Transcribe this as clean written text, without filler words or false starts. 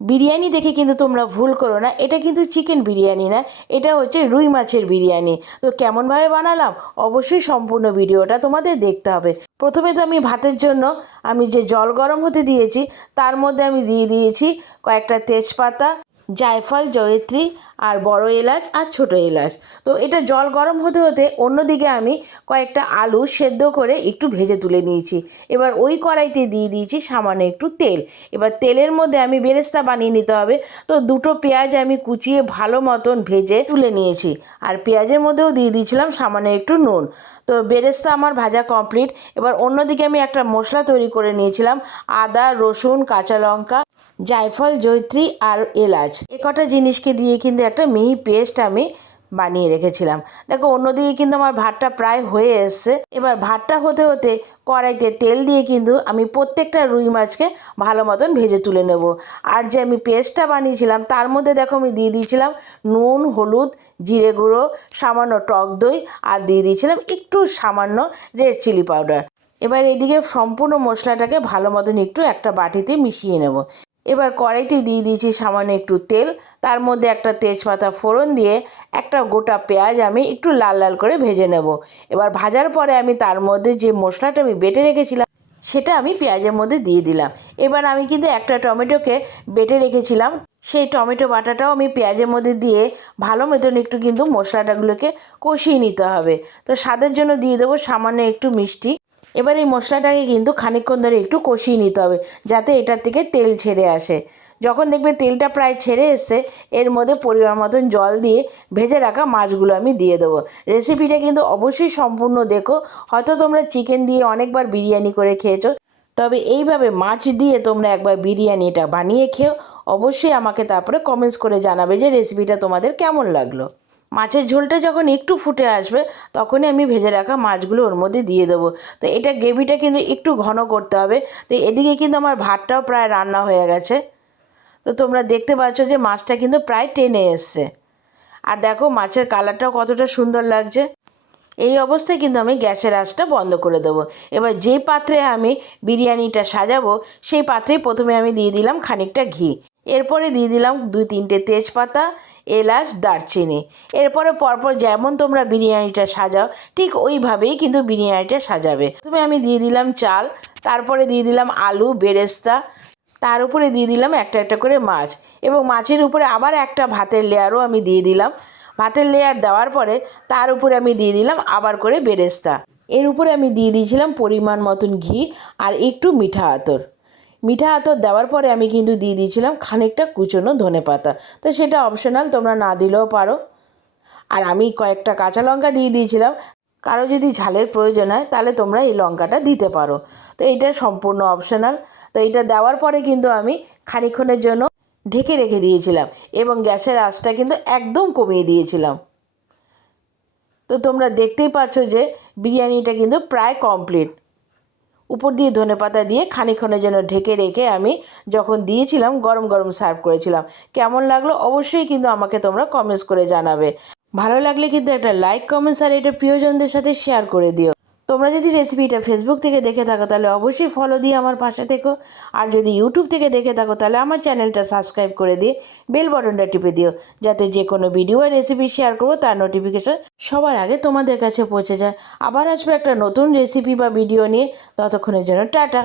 বিরিয়ানি দেখে কিন্তু তোমরা ভুল করো না, এটা কিন্তু চিকেন বিরিয়ানি না, এটা হচ্ছে রুই মাছের বিরিয়ানি। তো কেমনভাবে বানালাম অবশ্যই সম্পূর্ণ ভিডিওটা তোমাদের দেখতে হবে। প্রথমে তো আমি ভাতের জন্য আমি যে জল গরম হতে দিয়েছি তার মধ্যে আমি দিয়ে দিয়েছি কয়েকটা তেজপাতা, জায়ফল, জয়িত্রী আর বড় এলাচ আর ছোট এলাচ। তো এটা জল গরম হতে হতে অন্যদিকে আমি কয়েকটা আলু সেদ্ধ করে একটু ভেজে তুলে নিয়েছি। এবার ওই কড়াইতে দিয়ে দিয়েছি সামান্য একটু তেল। এবার তেলের মধ্যে আমি বেরেস্তা বানিয়ে নিতে হবে। তো দুটো পেঁয়াজ আমি কুচিয়ে ভালো মতন ভেজে তুলে নিয়েছি, আর পেঁয়াজের মধ্যেও দিয়ে দিয়েছিলাম সামান্য একটু নুন। তো বেরেস্তা আমার ভাজা কমপ্লিট। এবার অন্যদিকে আমি একটা মশলা তৈরি করে নিয়েছিলাম, আদা, রসুন, কাঁচা লঙ্কা, জায়ফল, জয়িত্রী আর এলাচ, এ কটা জিনিসকে দিয়ে কিন্তু একটা মিহি পেস্ট আমি বানিয়ে রেখেছিলাম। দেখো অন্যদিকে কিন্তু আমার ভাতটা প্রায় হয়ে এসছে। এবার ভাতটা হতে হতে কড়াইতে তেল দিয়ে কিন্তু আমি প্রত্যেকটা রুই মাছকে ভালো মতন ভেজে তুলে নেব। আর যে আমি পেস্টটা বানিয়েছিলাম তার মধ্যে দেখো আমি দিয়ে দিয়েছিলাম নুন, হলুদ, জিরে গুঁড়ো, সামান্য টক দই আর দিয়ে দিয়েছিলাম একটু সামান্য রেড চিলি পাউডার। এবার এদিকে সম্পূর্ণ মশলাটাকে ভালো মতন একটু একটা বাটিতে মিশিয়ে নেব। এবার কড়াইতে দিয়ে দিয়েছি সামান্য একটু তেল, তার মধ্যে একটা তেজপাতা ফোড়ন দিয়ে একটা গোটা পেঁয়াজ আমি একটু লাল লাল করে ভেজে নেব। এবার ভাজার পরে আমি তার মধ্যে যে মশলাটা আমি বেটে রেখেছিলাম সেটা আমি পেঁয়াজের মধ্যে দিয়ে দিলাম। এবার আমি কিন্তু একটা টমেটোকে বেটে রেখেছিলাম, সেই টমেটো বাটাটাও আমি পেঁয়াজের মধ্যে দিয়ে ভালো মতন একটু কিন্তু মশলাটাগুলোকে কষিয়ে নিতে হবে। তো স্বাদের জন্য দিয়ে দেবো সামান্য একটু মিষ্টি। এবার এই মশলাটাকে কিন্তু খানিকক্ষণ ধরে একটু কষিয়ে নিতে হবে যাতে এটার থেকে তেল ছেড়ে আসে। যখন দেখবে তেলটা প্রায় ছেড়ে এসছে এর মধ্যে পরিমাণ মতন জল দিয়ে ভেজে রাখা মাছগুলো আমি দিয়ে দেবো। রেসিপিটা কিন্তু অবশ্যই সম্পূর্ণ দেখো। হয়তো তোমরা চিকেন দিয়ে অনেকবার বিরিয়ানি করে খেয়েছো, তবে এইভাবে মাছ দিয়ে তোমরা একবার বিরিয়ানিটা বানিয়ে খেও। অবশ্যই আমাকে তারপরে কমেন্টস করে জানাবে যে রেসিপিটা তোমাদের কেমন লাগলো। মাছের ঝোলটা যখন একটু ফুটে আসবে তখনই আমি ভেজে রাখা মাছগুলো ওর মধ্যে দিয়ে দেবো। তো এটা গ্রেভিটা কিন্তু একটু ঘন করতে হবে। তো এদিকে কিন্তু আমার ভাতটাও প্রায় রান্না হয়ে গেছে। তো তোমরা দেখতে পাচ্ছ যে মাছটা কিন্তু প্রায় টেনে এসছে। আর দেখো মাছের কালারটাও কতটা সুন্দর লাগছে। এই অবস্থায় কিন্তু আমি গ্যাসের আঁচটা বন্ধ করে দেবো। এবার যে পাত্রে আমি বিরিয়ানিটা সাজাবো সেই পাত্রেই প্রথমে আমি দিয়ে দিলাম খানিকটা ঘি, এরপরে দিয়ে দিলাম 2-3টে তেজপাতা, এলাচ, দারচিনি। এরপরে পরপর যেমন তোমরা বিরিয়ানিটা সাজাও ঠিক ওইভাবেই কিন্তু বিরিয়ানিটা সাজাবে। প্রথমে আমি দিয়ে দিলাম চাল, তারপরে দিয়ে দিলাম আলু, বেরেস্তা, তার উপরে দিয়ে দিলাম একটা একটা করে মাছ, এবং মাছের উপরে আবার একটা ভাতের লেয়ারও আমি দিয়ে দিলাম। ভাতের লেয়ার দেওয়ার পরে তার উপরে আমি দিয়ে দিলাম আবার করে বেরেস্তা। এর উপরে আমি দিয়ে দিয়েছিলাম পরিমাণ মতন ঘি আর একটু মিঠা আতর। মিঠা আতর দেওয়ার পরে আমি কিন্তু দিয়ে দিয়েছিলাম খানিকটা কুচনো ধনেপাতা। তো সেটা অপশনাল, তোমরা না দিলেও পারো। আর আমি কয়েকটা কাঁচা লঙ্কা দিয়ে দিয়েছিলাম, কারো যদি ঝালের প্রয়োজন হয় তাহলে তোমরা এই লঙ্কাটা দিতে পারো। তো এইটা সম্পূর্ণ অপশনাল। তো এটা দেওয়ার পরে কিন্তু আমি খানিকক্ষণের জন্য ঢেকে রেখে দিয়েছিলাম এবং গ্যাসের আঁচটা কিন্তু একদম কমিয়ে দিয়েছিলাম। তো তোমরা দেখতেই পাচ্ছ যে বিরিয়ানিটা কিন্তু প্রায় কমপ্লিট। উপর দিয়ে ধনেপাতা দিয়ে খানিকক্ষণের জন্য ঢেকে রেখে আমি যখন দিয়েছিলাম গরম গরম সার্ভ করেছিলাম। কেমন লাগলো অবশ্যই কিন্তু আমাকে তোমরা কমেন্টস করে জানাবে। ভালো লাগলে কিন্তু একটা লাইক, কমেন্টস আর এটা প্রিয়জনদের সাথে শেয়ার করে দিও। তোমরা যদি রেসিপিটা ফেসবুক থেকে দেখে থাকো তাহলে অবশ্যই ফলো দিয়ে আমার পাশে থেকো। আর যদি ইউটিউব থেকে দেখে থাকো তাহলে আমার চ্যানেলটা সাবস্ক্রাইব করে দিয়ে বেল বাটনটা টিপে দিও, যাতে যে কোনো ভিডিও আর রেসিপি শেয়ার করবো তার নোটিফিকেশন সবার আগে তোমাদের কাছে পৌঁছে যায়। আবার আসবে একটা নতুন রেসিপি বা ভিডিও নিয়ে, ততক্ষণের জন্য টাটা।